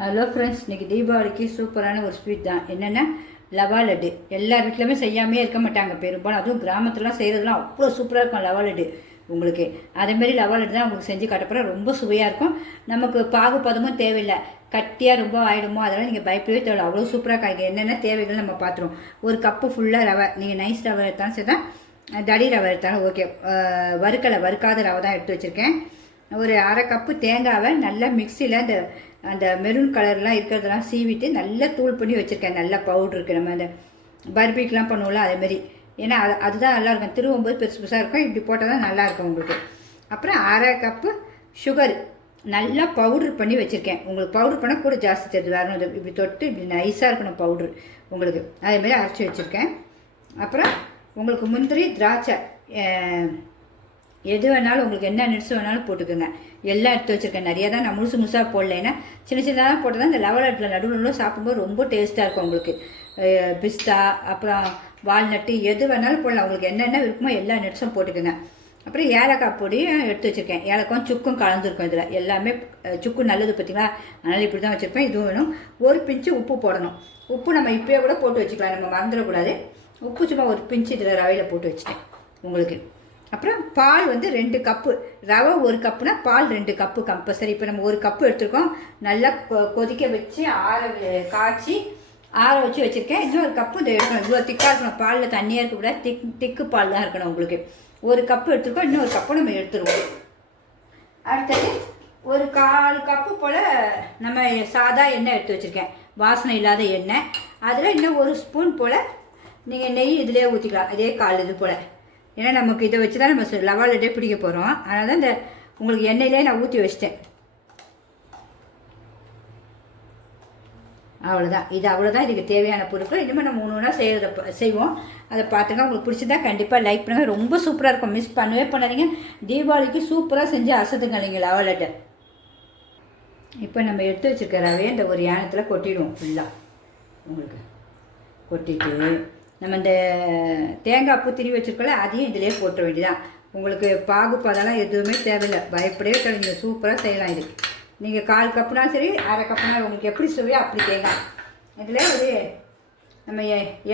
Hello friends, இன்றைக்கி தீபாவளிக்கு சூப்பரான ஒரு ஸ்வீட் தான். என்னென்னா லவா லட்டு. எல்லார் வீட்லையுமே செய்யாமே இருக்க மாட்டாங்க பெரும்பாலும். அதுவும் கிராமத்துலலாம் செய்கிறதுலாம் அவ்வளோ சூப்பராக இருக்கும் லவா லட்டு. உங்களுக்கு அதேமாரி லவா லட்டு தான் உங்களுக்கு செஞ்சு காட்டப்போகிறேன். ரொம்ப சுவையாக இருக்கும். நமக்கு பாகுபதமும் தேவையில்லை. கட்டியாக ரொம்ப ஆகிடுமோ அதெல்லாம் நீங்கள் பயப்படவே தேவையில்லை. அவ்வளோ சூப்பராக காய்க்கு என்னென்ன தேவைகள் நம்ம பார்த்துருவோம். ஒரு கப்பு ஃபுல்லாக ரவை, நீங்கள் நைஸ் ரவை எடுத்தாலும் சரி தான், தடி ரவை எடுத்தாலும் ஓகே. வறுக்காத ரவை தான் எடுத்து வச்சுருக்கேன். ஒரு அரை கப்பு தேங்காவை நல்லா மிக்சியில் அந்த மெரூன் கலர்லாம் இருக்கிறதெல்லாம் சீவிட்டு நல்லா தூள் பண்ணி வச்சுருக்கேன். நல்லா பவுட்ரு இருக்குது. நம்ம அந்த பர்பிக்கெலாம் பண்ணுவோம்ல அதேமாரி. ஏன்னா அதுதான் நல்லாயிருக்கும். திருவும்போது பெருசு பெருசாக இருக்கும். இப்படி போட்டால் தான் நல்லாயிருக்கும் உங்களுக்கு. அப்புறம் அரை கப்பு சுகர் நல்லா பவுட்ரு பண்ணி வச்சுருக்கேன். உங்களுக்கு பவுட்ரு பண்ணால் கூட ஜாஸ்தி தெரியுது. வரணும் இப்படி தொட்டு இப்படி நைஸாக இருக்கணும் பவுட்ரு உங்களுக்கு. அதேமாரி அரைச்சி வச்சுருக்கேன். அப்புறம் உங்களுக்கு முந்திரி திராட்சை எது வேணாலும் உங்களுக்கு என்ன நட்ஸ் வேணாலும் போட்டுக்கோங்க. எல்லாம் எடுத்து வச்சுருக்கேன். நிறையா தான் நான் முழுசாக போடல. ஏன்னா சின்ன சின்னதாக போட்டால் தான் இந்த லெவல் லட்டில் நடுவில் சாப்பிடும்போது ரொம்ப டேஸ்ட்டாக இருக்கும் உங்களுக்கு. பிஸ்தா அப்புறம் வால்நட்டு எது வேணாலும் போடலாம். உங்களுக்கு என்னென்ன விருப்பமோ எல்லா நட்ஸும் போட்டுக்கோங்க. அப்புறம் ஏலக்காய் பொடியும் எடுத்து வச்சுருக்கேன். ஏலக்காயும் சுக்கும் கலந்துருக்கும் இதில். எல்லாமே சுக்கு நல்லது பார்த்தீங்களா, அதனால் இப்படி தான் வச்சுருப்பேன். இதுவும் வேணும். ஒரு பிஞ்சு உப்பு போடணும். உப்பு நம்ம இப்போயே கூட போட்டு வச்சுக்கலாம், நம்ம மறந்துடக்கூடாது. உப்பு சும்மா ஒரு பிஞ்சு இதில் ரவையில் போட்டு வச்சுட்டேன் உங்களுக்கு. அப்புறம் பால் 2 கப்பு. ரவை 1 கப்புனா பால் 2 கப்பு கம்பல்சரி. இப்போ நம்ம 1 கப்பு எடுத்துருக்கோம். நல்லா கொதிக்க வச்சு காய்ச்சி ஆற வச்சு வச்சுருக்கேன். இன்னொரு கப்பு இந்த எடுக்கணும். இவ்வளோ திக்காக இருக்கணும். பாலில் தண்ணியாக இருக்கக்கூடாது. திக்கு பால் தான் இருக்கணும் உங்களுக்கு. 1 கப்பு எடுத்துருக்கோம். இன்னொரு கப்பு நம்ம எடுத்துருவோம். அடுத்தது ஒரு 1/4 கப்பு போல் நம்ம சாதா எண்ணெய் எடுத்து வச்சுருக்கேன். வாசனை இல்லாத எண்ணெய். அதில் இன்னும் 1 ஸ்பூன் போல் நீங்கள் நெய் இதிலே ஊற்றிக்கலாம். இதே 1/4 இது போல். ஏன்னா நமக்கு இதை வச்சு தான் நம்ம லவா லட்டே பிடிக்க போகிறோம். அதனால தான் இந்த உங்களுக்கு எண்ணெயிலே நான் ஊற்றி வச்சிட்டேன். அவ்வளோதான். இதுக்கு தேவையான பொருட்கள். இனிமேல் நம்ம ஒன்று செய்வோம். அதை பார்த்துங்க. உங்களுக்கு பிடிச்சதா கண்டிப்பாக லைக் பண்ணுங்கள். ரொம்ப சூப்பராக இருக்கும். மிஸ் பண்ணவே பண்ணாதீங்க. தீபாவளிக்கு சூப்பராக செஞ்சு அசத்துங்க நீங்கள் லவா லட்டை. இப்போ நம்ம எடுத்து வச்சுருக்க ரவையை இந்த ஒரு யானத்தில் கொட்டிடுவோம் ஃபுல்லாக. உங்களுக்கு கொட்டிட்டு நம்ம இந்த தேங்காய் பூ திரி வச்சுருக்கோம்ல அதையும் இதிலே போட்ட வேண்டியதான். உங்களுக்கு பாகுபாதெல்லாம் எதுவுமே தேவையில்லை. பயப்படவே தேவை. நீங்கள் சூப்பராக செய்யலாம். இது நீங்கள் 1/4 கப்புனாலும் சரி, அரை கப்புனாலும் உங்களுக்கு எப்படி சுவையோ அப்படி தேங்காய். இதில் ஒரு நம்ம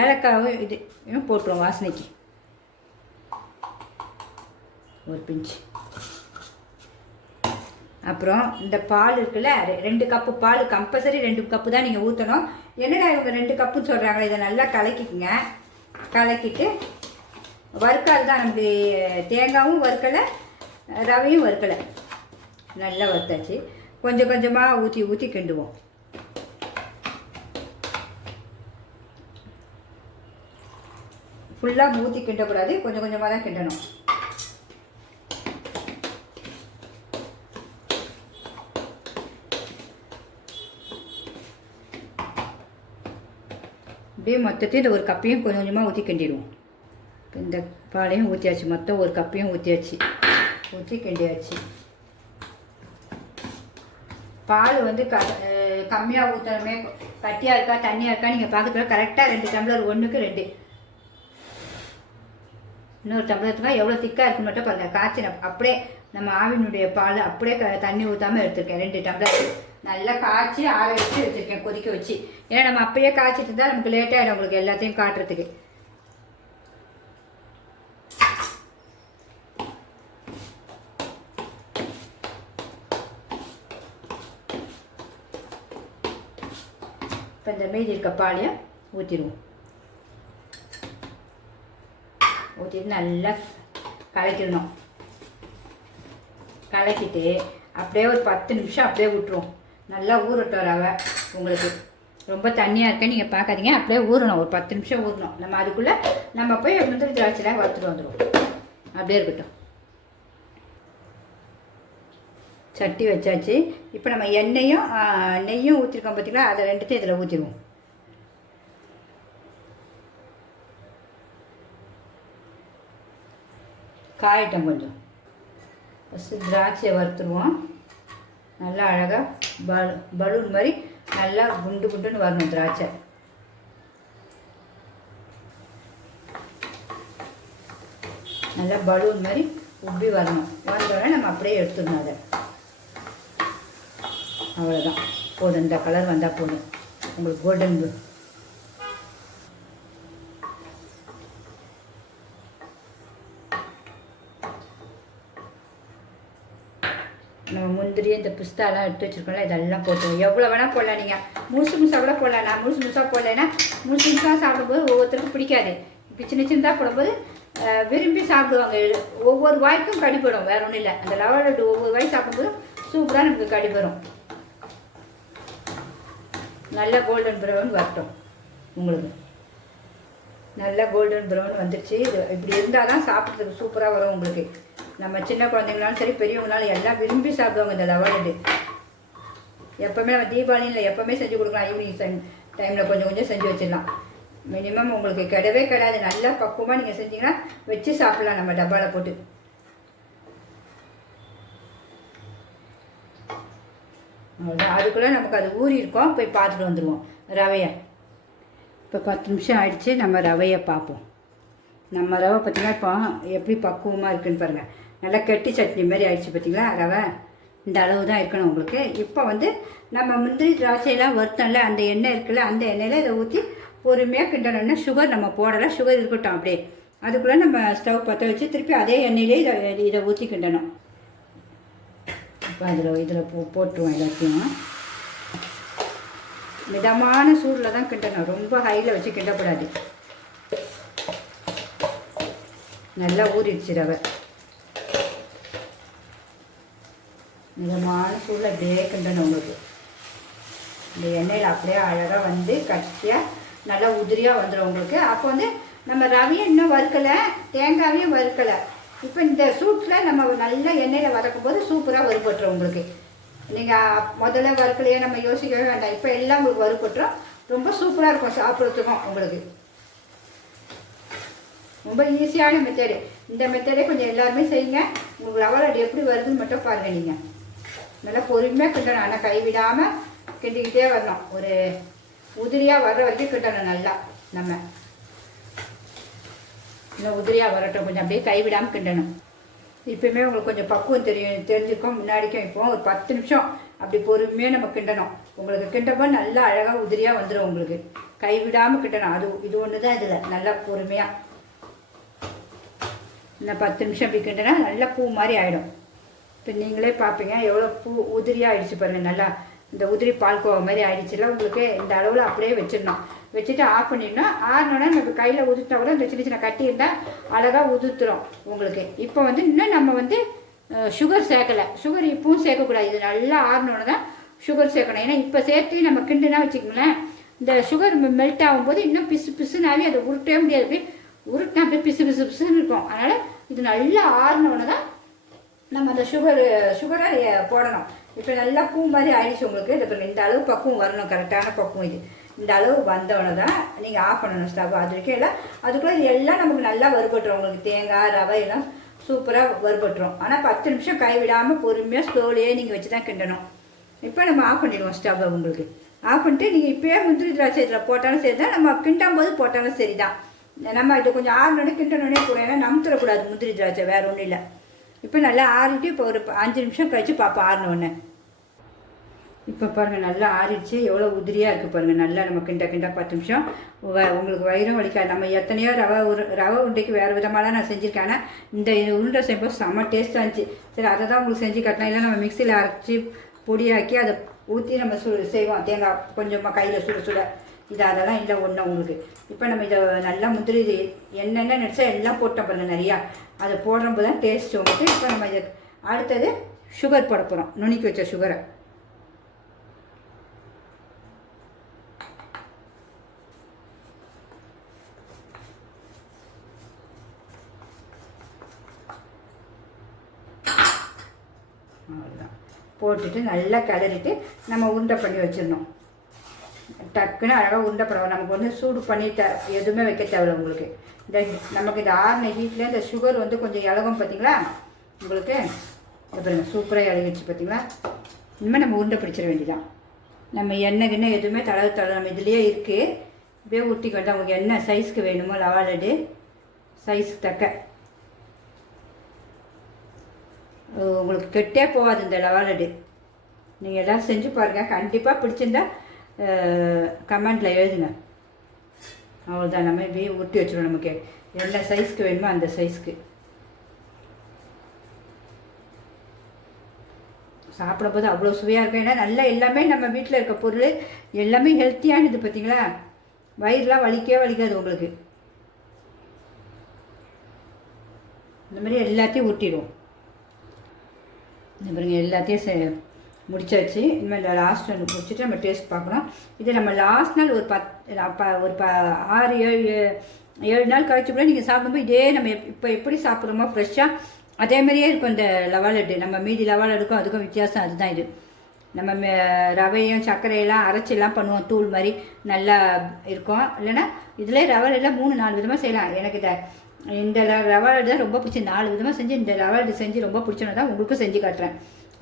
ஏலக்காவும் இது போட்டுருவோம் வாசனைக்கு. ஒரு பிஞ்சு. அப்புறம் இந்த பால் இருக்குல்ல, 2 கப்பு பால் கம்பல்சரி 2 கப்பு தான் நீங்கள் ஊற்றணும். என்னடா இவங்க 2 கப்புன்னு சொல்கிறாங்க. இதை நல்லா கலக்கிக்குங்க. கலக்கிட்டு வறுக்காது தான் நமக்கு. தேங்காயும் வறுக்கலை, ரவையும் வறுக்கலை. நல்லா வறுத்தாச்சு. கொஞ்சம் கொஞ்சமாக ஊற்றி கிண்டுவோம். ஃபுல்லாக ஊற்றி கிண்டக்கூடாது. கொஞ்சம் கொஞ்சமாக தான் கிண்டணும். அப்படியே மொத்தத்தையும் இந்த ஒரு கப்பையும் கொஞ்சம் கொஞ்சமாக ஊற்றி கிண்டிடுவோம். இப்போ இந்த பாலையும் ஊற்றியாச்சு. மொத்தம் ஒரு கப்பையும் ஊற்றி கிண்டியாச்சு. பால் கம்மியாக ஊற்றணுமே, கட்டியாக இருக்கா தண்ணியாக இருக்கா நீங்கள் பார்க்கறதுல கரெக்டாக 2 டம்ளர் 1க்கு 2. இன்னொரு டம்ளர் எவ்வளோ திக்காக இருக்குன்னு மட்டும் பாருங்கள். காய்ச்சி அப்படியே நம்ம ஆவினுடைய பால் அப்படியே தண்ணி ஊற்றாமல் எடுத்துருக்கேன். 2 டம்ளர் நல்லா காய்ச்சி ஆற வச்சு வச்சுருக்கேன், கொதிக்க வச்சு. ஏன்னா நம்ம அப்பயே காய்ச்சிட்டு இருந்தால் நமக்கு லேட்டாகிடும் உங்களுக்கு எல்லாத்தையும் காட்டுறதுக்கு. இப்போ இந்த மீதி இருக்க பாலையும் ஊற்றிடுவோம். ஊற்றிட்டு நல்லா கலக்கிடணும். கலக்கிட்டு அப்படியே ஒரு 10 நிமிஷம் அப்படியே விட்டுருவோம். நல்லா ஊறட்டும் ரவை. உங்களுக்கு ரொம்ப தண்ணியாக இருக்கேன் நீங்கள் பார்க்காதீங்க. அப்படியே ஊறணும். ஒரு 10 நிமிஷம் ஊறணும். நம்ம அதுக்குள்ளே நம்ம போய் முந்திரி திராட்சைலாம் வறுத்துட்டு வந்துடுவோம். அப்படியே இருக்கட்டும். சட்டி வச்சாச்சு. இப்போ நம்ம எண்ணெயும் நெய்யும் ஊற்றிருக்கோம் பார்த்தீங்களா, அதை 2த்தையும் இதில் ஊற்றிடுவோம். காயட்டும் கொஞ்சம். ஃபஸ்ட்டு திராட்சையை வறுத்துருவோம். நல்லா அழகாக பலூன் மாதிரி நல்லா குண்டுன்னு வரணும் திராட்சை. நல்லா பலூன் மாதிரி உப்பி வரணும். வந்தோடனே நம்ம அப்படியே எடுத்துடணும் அதை. அவ்வளோதான். போதும், இந்த கலர் வந்தால் போதும் உங்களுக்கு. கோல்டன் நம்ம முந்திரி இந்த பிஸ்தாலாம் எடுத்து வச்சுருக்கோம்ல, இதெல்லாம் போட்டுருவோம். எவ்வளோ வேணால் போடலாம், நீங்கள் முழுசா கூட போடலாம். நான் முழுசாக போடலைன்னா முழுசாக சாப்பிடும்போது ஒவ்வொருத்தருக்கும் பிடிக்காது. இப்போ சின்னதாக போடும்போது விரும்பி சாப்பிடுவாங்க. ஒவ்வொரு வாய்க்கும் கடிப்படும், வேறு ஒன்றும் இல்லை. அந்த ரவா லட்டு ஒவ்வொரு வாய் சாப்பிடும்போது சூப்பராக நமக்கு கடிப்படும். நல்லா கோல்டன் ப்ரௌன் வரட்டும் உங்களுக்கு. நல்லா கோல்டன் ப்ரௌன் வந்துடுச்சு. இது இப்படி இருந்தால் தான் சாப்பிட்றதுக்கு சூப்பராக வரும் உங்களுக்கு. நம்ம சின்ன குழந்தைங்களாலும் சரி பெரியவங்களாலும் எல்லாம் விரும்பி சாப்பிடுவாங்க இந்த ரவா லட்டு. எப்போவுமே நம்ம தீபாவளியில் எப்போவுமே செஞ்சு கொடுக்கலாம். ஈவினிங் டைமில் கொஞ்சம் கொஞ்சம் செஞ்சு வச்சிடலாம். மினிமம் உங்களுக்கு கிடவே கிடையாது. நல்லா பக்குவமாக நீங்கள் செஞ்சீங்கன்னா வச்சு சாப்பிட்லாம் நம்ம டப்பாவில் போட்டு. அவ்வளோதான். அதுக்குள்ளே நமக்கு அது ஊறி இருக்கோம். போய் பார்த்துட்டு வந்துடுவோம் ரவையை. இப்போ 10 நிமிஷம் ஆயிடுச்சு. நம்ம ரவையை பார்ப்போம். நம்ம ரவை பார்த்திங்கன்னா இப்போ எப்படி பக்குவமாக இருக்குதுன்னு பாருங்கள். நல்லா கெட்டி சட்னி மாதிரி ஆயிடுச்சு பார்த்திங்களா ரவை. இந்த அளவு தான் இருக்கணும் உங்களுக்கு. இப்போ வந்து நம்ம முந்திரி திராட்சையெல்லாம் வறுத்தோம்ல, அந்த எண்ணெய் இருக்குல்ல, அந்த எண்ணெயில் இதை ஊற்றி பொறுமையாக கிண்டணும்னா சுகர் நம்ம போடலை, சுகர் இருக்கட்டும் அப்படியே. அதுக்குள்ளே நம்ம ஸ்டவ் பற்ற வச்சு திருப்பி அதே எண்ணெயிலே இதை ஊற்றி கிண்டணும். இப்போ இதில் போட்டுருவோம் எல்லாத்தையும். மிதமான சூடில் தான் கிண்டணும், ரொம்ப ஹையில் வச்சு கிண்டக்கூடாது. நல்லா ஊறிடுச்சு ரவை. மிதமான சூடில் அப்படியே கிண்டணும் உங்களுக்கு. இந்த எண்ணெயில் அப்படியே அழகாக வந்து கட்டியாக நல்லா உதிரியாக வந்துடும் உங்களுக்கு. அப்போ வந்து நம்ம ரவையும் இன்னும் வறுக்கலை, தேங்காயும் வறுக்கலை. இப்போ இந்த சூட்டில் நம்ம நல்லா எண்ணெயில் வதக்கும் போது சூப்பராக வறுபட்டுரும் உங்களுக்கு. நீங்கள் முதல்ல வறுக்கலையே நம்ம யோசிக்கவே வேண்டாம். இப்போ எல்லாம் உங்களுக்கு வறுபட்டுரும். ரொம்ப சூப்பராக இருக்கும் சாப்பிட்றதுக்கும் உங்களுக்கு. ரொம்ப ஈஸியான மெத்தடு. இந்த மெத்தடே கொஞ்சம் எல்லாருமே செய்யுங்க. உங்களுக்கு ரவா லட்டு எப்படி வருதுன்னு மட்டும் பாருங்கள். நீங்கள் நல்லா பொறுமையாக கிண்டணும், ஆனால் கைவிடாமல் கிண்டிக்கிட்டே வரணும். ஒரு உதிரியாக வர்ற வரைக்கும் கிண்டணும் நல்லா. நம்ம இன்னும் உதிரியாக வரட்டும், கொஞ்சம் அப்படியே கைவிடாமல் கிண்டணும். இப்போயுமே உங்களுக்கு கொஞ்சம் பக்குவம் தெரிஞ்சிருக்கோம். முன்னாடிக்கும் இப்போ ஒரு 10 நிமிஷம் அப்படி பொறுமையாக நம்ம கிண்டணும். உங்களுக்கு கிண்டப்போ நல்லா அழகாக உதிரியாக வந்துடும் உங்களுக்கு. கைவிடாமல் கிண்டணும். இது ஒன்று தான் இதில். நல்லா பொறுமையாக இந்த 10 நிமிஷம் அப்படி கிண்டனா நல்லா பூ மாதிரி ஆகிடும். இப்போ நீங்களே பார்ப்பீங்க எவ்வளோ பூ உதிரியாக ஆகிடுச்சு பாருங்கள். நல்லா இந்த உதிரி பால்கோவா மாதிரி ஆகிடுச்சுல உங்களுக்கு. இந்த அளவில் அப்படியே வச்சிடணும். வச்சுட்டு ஆஃப் பண்ணிடணும். ஆறினோன்னா நம்ம கையில் உதுத்தா கூட இந்த சின்ன சின்ன கட்டி இருந்தால் அழகாக உதுத்துரும் உங்களுக்கு. இப்போ வந்து இன்னும் நம்ம வந்து சுகர் சேர்க்கலை. சுகர் இப்பவும் சேர்க்கக்கூடாது. இது நல்லா ஆறினோன்னு தான் சுகர் சேர்க்கணும். ஏன்னா இப்போ சேர்த்து நம்ம கிண்டுனா வச்சுக்கோங்களேன், இந்த சுகர் மெல்ட் ஆகும்போது இன்னும் பிசு பிசுனாவே அதை உருட்டவே முடியாது. போய் உருட்டினா அப்படியே பிசு பிசு பிசுன்னு இருக்கும். அதனால் இது நல்லா ஆறினோன்னு தான் நம்ம அந்த சுகரை போடணும். இப்போ நல்லா பூ மாதிரி ஆயிடுச்சு உங்களுக்கு. இது இந்த அளவு பக்குவம் வரணும், கரெக்டான பக்குவம் இது. இந்த அளவு வந்தோடனே தான் நீங்கள் ஆஃப் பண்ணணும் ஸ்டவ். அது வரைக்கும் எல்லாம் அதுக்குள்ளே எல்லாம் நமக்கு நல்லா வறுபட்டுரும் உங்களுக்கு. தேங்காய் ரவை எல்லாம் சூப்பராக வறுபட்டுரும். ஆனால் 10 நிமிஷம் கைவிடாமல் பொறுமையாக ஸ்லோலியே நீங்கள் வச்சு தான் கிண்டணும். இப்போ நம்ம ஆஃப் பண்ணிடுவோம் ஸ்டவ்வை உங்களுக்கு. ஆஃப் பண்ணிட்டு நீங்கள் இப்போயே முந்திரி திராட்சை இதில் போட்டாலும் சரி தான், நம்ம கிண்டும் போது போட்டாலும் சரி தான். நம்ம இது கொஞ்சம் ஆறினோடனே கிண்டனோடனே கூட, ஏன்னா நமுத்துறக்கூடாது முந்திரி திராட்சை, வேறு ஒன்றும் இல்லை. இப்போ நல்லா ஆறிட்டு இப்போ ஒரு 5 நிமிஷம் கழித்து பார்ப்போம் ஆறினோடனே. இப்போ பாருங்கள் நல்லா ஆறிடுச்சு. எவ்வளோ உதிரியாக இருக்குது பாருங்கள். நல்லா நம்ம கிண்ட 10 நிமிஷம் உங்களுக்கு வயிறும் வலிக்காது. நம்ம எத்தனையோ ரவை உருண்டைக்கு வேறு விதமாக நான் செஞ்சுருக்கேன். ஆனால் இந்த உருண்டை செய்யும்போது செம்ம டேஸ்ட்டாக இருந்துச்சு. சரி, அதை தான் உங்களுக்கு செஞ்சு காட்டினா. இல்லை நம்ம மிக்சியில் அரைச்சி பொடியாக்கி அதை ஊற்றி நம்ம செய்வோம். தேங்காய் கொஞ்சமாக கையில் சுட இது அதெல்லாம் இல்லை ஒன்றும் உங்களுக்கு. இப்போ நம்ம இதை நல்லா முந்திரி என்னென்ன நினச்சா எல்லாம் போட்டோம் பாருங்கள் நிறையா. அதை போடுறப்போ தான் டேஸ்ட் உங்களுக்கு. இப்போ நம்ம இதை அடுத்தது சுகர் போட போகிறோம். நுணுக்கி வச்ச சுகரை அவ்வளோதான் போட்டுட்டு நல்லா கிளறிட்டு நம்ம உருண்டை பண்ணி வச்சிடணும். டக்குன்னு அழகாக உருண்டை பண்ணுவோம். நமக்கு வந்து சூடு பண்ணி எதுவுமே வைக்க தேவையில்ல உங்களுக்கு. இந்த நமக்கு இந்த ஆறின ஹீட்டில் இந்த சுகர் வந்து கொஞ்சம் இலகும் பார்த்தீங்களா உங்களுக்கு. இந்த பாருங்கள் சூப்பராக இலகிடுச்சு பார்த்தீங்களா. இனிமேல் நம்ம உருண்டை பிடிச்சிட வேண்டியதான். நம்ம எண்ணெய் எதுவுமே தடவை நம்ம இதுலேயே இருக்குது. இப்படியே ஊட்டிக்கு வந்து உங்களுக்கு என்ன சைஸ்க்கு வேணுமோ ரவா லட்டு சைஸுக்கு தக்க உங்களுக்கு கெட்டே போகாது இந்த ரவா லட்டு. நீங்கள் எல்லாம் செஞ்சு பாருங்கள். கண்டிப்பாக பிடிச்சிருந்தா கமெண்டில் எழுதுங்க. அவ்வளோதான். நம்ம இப்படியே ஊற்றி வச்சிடும். நமக்கு என்ன சைஸ்க்கு வேணுமோ அந்த சைஸ்க்கு. சாப்பிடும்போது அவ்வளோ சுவையாக இருக்கும். ஏன்னா நல்லா எல்லாமே நம்ம வீட்டில் இருக்க பொருள் எல்லாமே ஹெல்த்தியானது. பார்த்தீங்களா, வயிறுலாம் வலிக்கவே வலிக்காது உங்களுக்கு. இந்த மாதிரி எல்லாத்தையும் ஊற்றிடுவோம். இந்த பாருங்க எல்லாத்தையும் முடிச்சாச்சு. இனிமேல் லாஸ்ட் ஒன்று முடிச்சுட்டு நம்ம டேஸ்ட் பார்க்கணும். இது நம்ம லாஸ்ட் நாள் ஒரு 6-7 நாள் கழிச்சு கூட நீங்கள் சாப்பிடும்போது இதே நம்ம இப்போ எப்படி சாப்பிட்றோமோ ஃப்ரெஷ்ஷாக அதே மாதிரியே இருக்கும். இந்த ரவா லட்டு நம்ம மீதி ரவா லட்டுக்கும் அதுக்கும் வித்தியாசம் அதுதான். இது நம்ம ரவையும் சர்க்கரையெல்லாம் அரைச்சிலாம் பண்ணுவோம், தூள் மாதிரி நல்லா இருக்கும். இல்லைன்னா இதில் ரவா லட்டுலாம் 3-4 விதமாக செய்யலாம். எனக்கு இந்த ரவா லட்டு தான் ரொம்ப பிடிச்சி. 4 விதமாக செஞ்சு இந்த ரவா லட்டு செஞ்சு ரொம்ப பிடிச்சோன்னு தான் உங்களுக்கும் செஞ்சு காட்டுறேன்.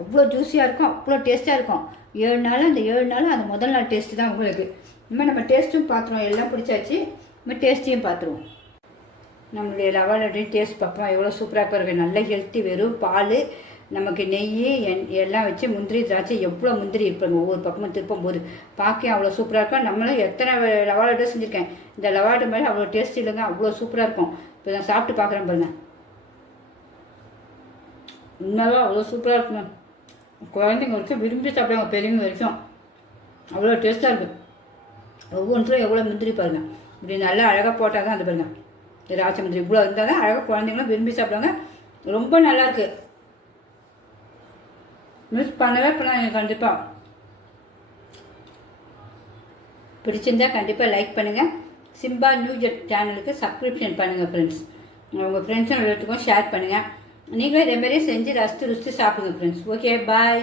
அவ்வளோ ஜூஸியாக இருக்கும், அவ்வளோ டேஸ்ட்டாக இருக்கும். 7 நாள் அந்த 7 நாள் அந்த முதல் நாள் டேஸ்ட்டு தான் உங்களுக்கு. இனிமேல் நம்ம டேஸ்ட்டும் பார்த்துருவோம். எல்லாம் பிடிச்சாச்சு, நம்ம டேஸ்ட்டையும் பார்த்துருவோம். நம்மளுடைய ரவா லட்டையும் டேஸ்ட் பார்ப்போம். எவ்வளோ சூப்பராக இருக்குது. நல்ல ஹெல்த்தி. வெறும் பால், நமக்கு நெய் எல்லாம் வச்சு முந்திரி திராட்சை எவ்வளோ முந்திரி இருப்பாங்க ஒவ்வொரு பக்கமும் திருப்பும் போது பார்க்க அவ்வளோ சூப்பராக இருக்கும். நம்மளும் எத்தனை ரவா லட்டு செஞ்சுருக்கேன். இந்த ரவா லட்டு மாதிரி அவ்வளோ டேஸ்ட் இல்லைங்க, அவ்வளோ சூப்பராக இருக்கும். இப்போ நான் சாப்பிட்டு பார்க்குறேன் பாருங்க. உண்மையாக அவ்வளோ சூப்பராக இருக்குங்க. குழந்தைங்க வரைக்கும் விரும்பி சாப்பிடுவாங்க, பெரியவங்க வரைக்கும். அவ்வளோ டேஸ்ட்டாக இருக்குது. ஒவ்வொன்றும் எவ்வளோ முந்திரி பாருங்கள். இப்படி நல்லா அழகாக போட்டால் தான் அது பாருங்கள். திராட்சை முந்திரி இவ்வளோ இருந்தால் தான் அழகாக குழந்தைங்களும் விரும்பி சாப்பிடுவாங்க. ரொம்ப நல்லாயிருக்கு. மிஸ் பண்ணவே பண்ணாங்க. கண்டிப்பாக பிடிச்சிருந்தா கண்டிப்பாக லைக் பண்ணுங்கள். சிம்பா நியூ ஜெட் சேனலுக்கு சப்ஸ்கிரிப்ஷன் பண்ணுங்கள் ஃப்ரெண்ட்ஸ். உங்கள் ஃப்ரெண்ட்ஸும் எல்லாத்துக்கும் ஷேர் பண்ணுங்கள். நீங்களும் இதேமாரியே செஞ்சு ரசித்து ருசித்து சாப்பிடுங்க ஃப்ரெண்ட்ஸ். ஓகே, பாய்.